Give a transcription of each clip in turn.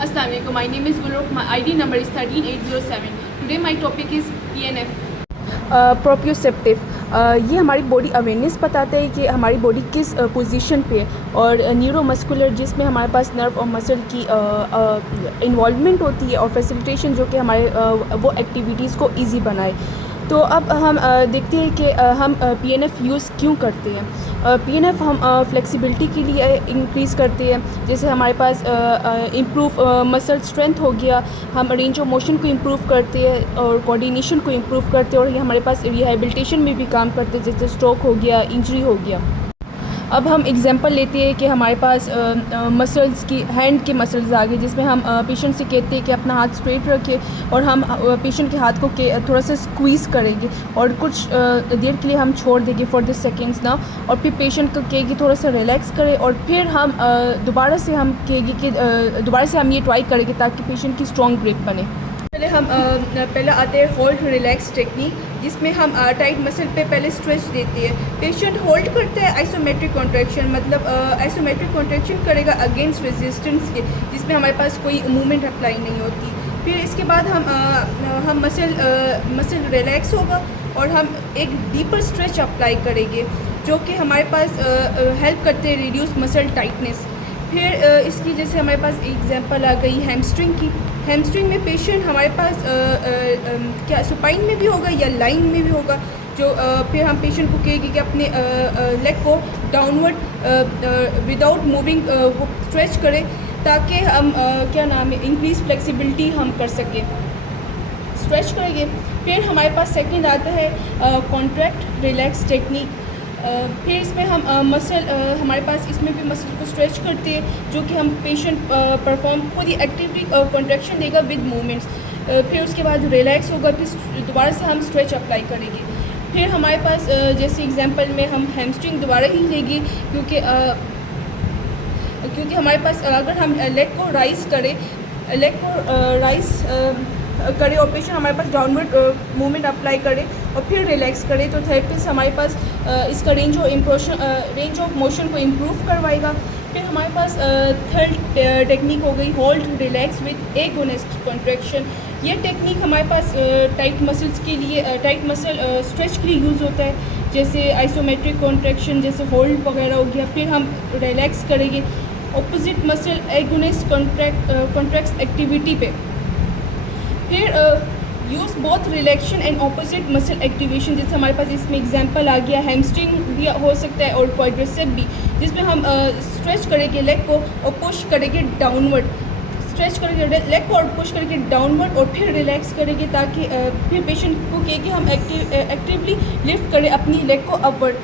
Assalamu alaikum. My name is Gulrukh. My ID number is 13807. Today my topic is PNF. प्रोप्योसेप्टिव ये हमारी body awareness बताता है कि हमारी बॉडी किस पोजीशन पे है, और न्यूरोमस्कुलर जिसमें हमारे पास नर्व और मसल की इन्वॉल्वमेंट होती है और फैसिलिटेशन जो कि हमारे वो एक्टिविटीज़ को इजी बनाए। तो अब हम देखते हैं कि हम पीएनएफ यूज़ क्यों करते हैं। पीएनएफ हम फ्लेक्सिबिलिटी के लिए इंक्रीज़ करते हैं, जैसे हमारे पास इम्प्रूव मसल स्ट्रेंथ हो गया, हम रेंज ऑफ मोशन को इम्प्रूव करते हैं और कोऑर्डिनेशन को इम्प्रूव करते हैं, और ये हमारे पास रिहेबिलिटेशन में भी काम करते हैं, जैसे स्ट्रोक हो गया, इंजरी हो गया। अब हम एग्जांपल लेते हैं कि हमारे पास मसल्स की हैंड के मसल्स आ गए, जिसमें हम पेशेंट से कहते हैं कि अपना हाथ स्ट्रेट रखें और हम पेशेंट के हाथ को थोड़ा सा स्क्वीज़ करेंगे और कुछ देर के लिए हम छोड़ देंगे फॉर द सेकेंड्स ना, और फिर पेशेंट को कहेगी थोड़ा सा रिलैक्स करें, और फिर हम दोबारा से हम कहेंगे कि दोबारा से हम ये ट्राई करेंगे ताकि पेशेंट की स्ट्रॉन्ग ग्रिप बने। पहले आते हैं होल्ड रिलैक्स टेक्निक, जिसमें हम टाइट मसल पे पहले स्ट्रेच देते हैं। पेशेंट होल्ड करते हैं आइसोमेट्रिक कॉन्ट्रैक्शन, मतलब आइसोमेट्रिक कॉन्ट्रैक्शन करेगा अगेंस्ट रेजिस्टेंस के, जिसमें हमारे पास कोई मूवमेंट अप्लाई नहीं होती। फिर इसके बाद हम मसल रिलैक्स होगा और हम एक डीपर स्ट्रेच अप्लाई करेंगे, जो कि हमारे पास हेल्प करते हैं रिड्यूस मसल टाइटनेस। फिर इसकी जैसे हमारे पास एग्जांपल आ गई हैमस्ट्रिंग की। हैमस्ट्रिंग में पेशेंट हमारे पास क्या सुपाइन में भी होगा या लाइन में भी होगा, जो फिर हम पेशेंट को कहेंगे कि अपने लेग को डाउनवर्ड विदाउट मूविंग वो स्ट्रेच करें, ताकि हम क्या नाम है इंक्रीज फ्लेक्सिबिलिटी हम कर सकें, स्ट्रेच करेंगे। फिर हमारे पास सेकंड आता है कॉन्ट्रैक्ट रिलैक्स टेक्निक। फिर इसमें हम हमारे पास इसमें भी मसल को स्ट्रेच करते हैं, जो कि हम पेशेंट परफॉर्म खुद ही एक्टिवली कॉन्ट्रैक्शन देगा विद मूवमेंट्स। फिर उसके बाद रिलैक्स होगा, फिर दोबारा से हम स्ट्रेच अप्लाई करेंगे। फिर हमारे पास जैसे एग्जांपल में हम हैमस्ट्रिंग दोबारा ही लेंगे, क्योंकि हमारे पास अगर हम लेग को राइज़ करें और पेशेंट हमारे पास डाउनवर्ड मूवमेंट अप्लाई करे और फिर रिलैक्स करे, तो थेरेपिस्ट हमारे पास इसका रेंज ऑफ मोशन को इम्प्रूव करवाएगा। फिर हमारे पास थर्ड टेक्निक हो गई hold relax with agonist contraction. ये टेक्निक हमारे पास टाइट मसल्स के लिए टाइट मसल स्ट्रेच के लिए यूज़ होता है, जैसे आइसोमेट्रिक कॉन्ट्रैक्शन, जैसे होल्ड वगैरह हो गया। फिर हम रिलैक्स करेंगे opposite muscle agonist contracts activity पे। फिर use both रिलैक्शन and opposite muscle activation, जैसे हमारे पास इसमें एग्जांपल आ गया हैमस्ट्रिंग भी हो सकता है और क्वाड्रिसेप भी, जिसमें हम स्ट्रेच करेंगे लेग को और पुश करेंगे डाउनवर्ड, स्ट्रेच करेंगे लेग को और पुश करेंगे डाउनवर्ड, और फिर रिलैक्स करेंगे, ताकि फिर पेशेंट को कहे कि हम एक्टिवली लिफ्ट करें अपनी लेग को अपवर्ड।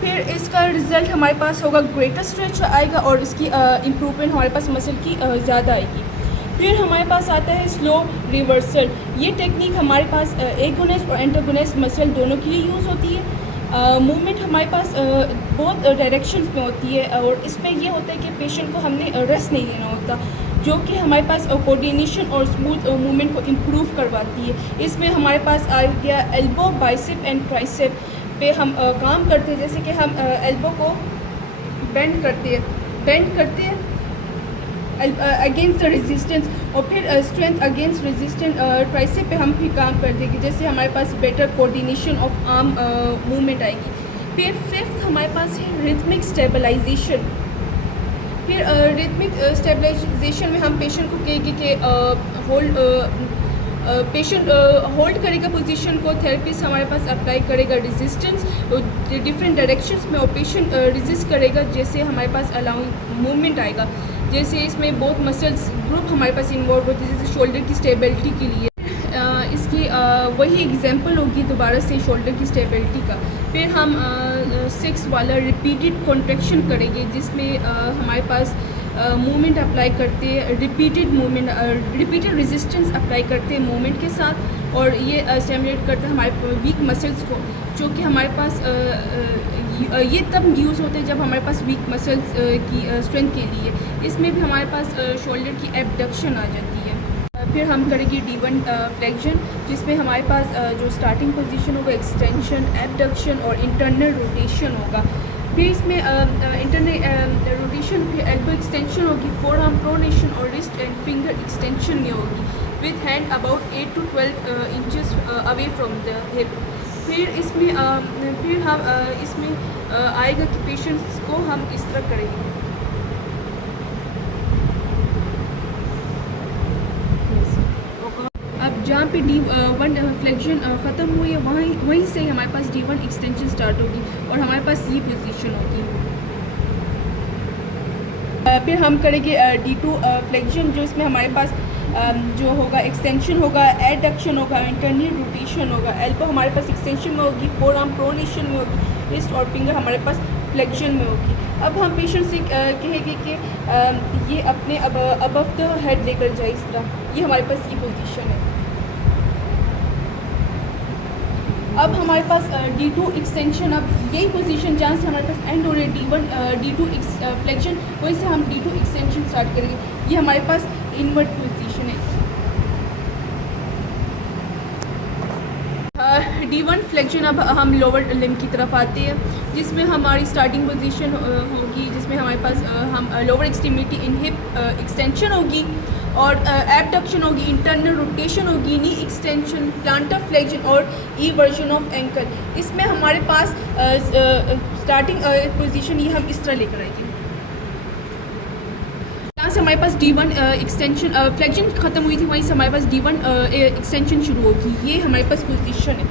फिर इसका रिज़ल्ट हमारे पास होगा ग्रेटर स्ट्रेच आएगा और इसकी इम्प्रूवमेंट हमारे पास मसल की ज़्यादा आएगी। फिर हमारे पास आता है स्लो रिवर्सल। ये टेक्निक हमारे पास एगोनिस्ट और एंटागोनिस्ट मसल दोनों के लिए यूज़ होती है। मूवमेंट हमारे पास बहुत डायरेक्शंस में होती है, और इसमें ये होता है कि पेशेंट को हमने रेस्ट नहीं देना होता, जो कि हमारे पास कोऑर्डिनेशन और स्मूथ मूवमेंट को इम्प्रूव करवाती है। इसमें हमारे पास आ गया एल्बो, बाइसेप एंड ट्राइसेप पे हम काम करते हैं, जैसे कि हम एल्बो को बेंड करते हैं अगेंस्ट द रेजिस्टेंस, और फिर स्ट्रेंथ अगेंस्ट रेजिस्टेंस ट्राइसेप पे हम फिर काम कर देंगे, जैसे हमारे पास better coordination of arm movement आएगी। फिर फिफ्थ हमारे पास है रिथमिक स्टेबलाइजेशन। फिर रिथमिक स्टेबलाइजेशन में हम पेशेंट को कहेंगे कि पेशेंट होल्ड करेगा पोजीशन को, थेरेपिस्ट हमारे पास अप्लाई करेगा रेजिस्टेंस डिफरेंट डायरेक्शंस में, और पेशेंट रेजिस्ट करेगा, जैसे हमारे पास अलाउइंग मूवमेंट आएगा। जैसे इसमें बहुत मसल्स ग्रुप हमारे पास इन्वॉल्व होते हैं, जैसे शोल्डर की स्टेबिलिटी के लिए इसकी वही एग्जांपल होगी दोबारा से शोल्डर की स्टेबिलिटी का। फिर हम 6 वाला रिपीटेड कॉन्ट्रैक्शन करेंगे, जिसमें हमारे पास मूवमेंट अप्लाई करते हैं, रिपीटेड रेजिस्टेंस अप्लाई करते हैं मूवमेंट के साथ, और ये स्टिमुलेट करता है हमारे वीक मसल्स को, जो कि हमारे पास ये तब यूज़ होते हैं जब हमारे पास वीक मसल्स की स्ट्रेंथ के लिए। इसमें भी हमारे पास शोल्डर की एबडक्शन आ जाती है। फिर हम करेंगे D1 फ्लेक्शन, जिसमें हमारे पास जो स्टार्टिंग पोजीशन होगा एक्सटेंशन, एबडक्शन और इंटरनल रोटेशन होगा। फिर इसमें इंटरनल रोटेशन, फिर एल्बो एक्सटेंशन होगी, फोर आर्म प्रोनेशन और रिस्ट एंड फिंगर एक्सटेंशन में होगी with hand about 8 to 12 inches away from the hip. फिर इसमें आएगा कि पेशेंट्स को हम इस तरह करेंगे। अब जहाँ पे D1 फ्लेक्शन ख़त्म हुई है वहीं से हमारे पास D1 एक्सटेंशन स्टार्ट होगी और हमारे पास ये पोजीशन होगी। फिर हम करेंगे D2 फ्लेक्शन, जो इसमें हमारे पास जो होगा एक्सटेंशन होगा, एडक्शन होगा, इंटरनल रोटेशन होगा। एल्बो हमारे पास एक्सटेंशन में होगी, फोर आर्म प्रोनेशन में होगी, रिस्ट और फिंगर हमारे पास फ्लेक्शन में होगी। अब हम पेशेंट से कहेंगे कि ये अपने अबव द हेड लेकर जाए इस तरह। ये हमारे पास ये पोजीशन है। अब हमारे पास D2 एक्सटेंशन, अब यही पोजीशन जहाँ से हमारे पास एंड हो रही है D2 फ्लेक्शन, वहीं से हम D2 एक्सटेंशन स्टार्ट करेंगे। ये हमारे पास इनवर्ट पोजीशन है। D1 फ्लेक्शन, अब हम लोअर लिम्ब की तरफ आते हैं, जिसमें हमारी स्टार्टिंग पोजीशन होगी, जिसमें हमारे पास हम लोअर एक्सट्रीमिटी इन हिप एक्सटेंशन होगी और एबडक्शन होगी, इंटरनल रोटेशन होगी, नी एक्सटेंशन, प्लांटर फ्लेक्शन और ई वर्जन ऑफ एंकल। इसमें हमारे पास स्टार्टिंग पोजीशन ये हम इस तरह लेकर आएंगे। यहाँ से हमारे पास D1 एक्सटेंशन फ्लेक्शन ख़त्म हुई थी, वहीं से हमारे पास D1 एक्सटेंशन शुरू होगी। ये हमारे पास पोजीशन है।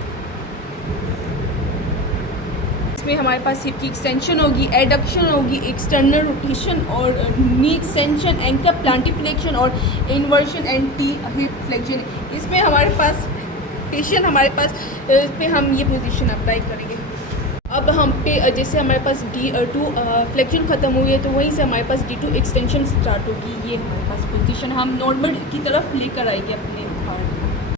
इसमें हमारे पास हिप की एक्सटेंशन होगी, एडक्शन होगी, एक्सटर्नल रोटेशन और नी एक्सटेंशन, एंकल प्लांटिफिलेक्शन और inversion and T hip flexion. इसमें हमारे पास पेशेंट हमारे पास पे हम ये पोजीशन अप्लाई करेंगे। अब हम पे जैसे हमारे पास D2 फ्लेक्शन ख़त्म हुई है, तो वहीं से हमारे पास D2 एक्सटेंशन स्टार्ट होगी। ये हमारे पास पोजीशन हम नॉर्मल की तरफ लेकर आएंगे अपने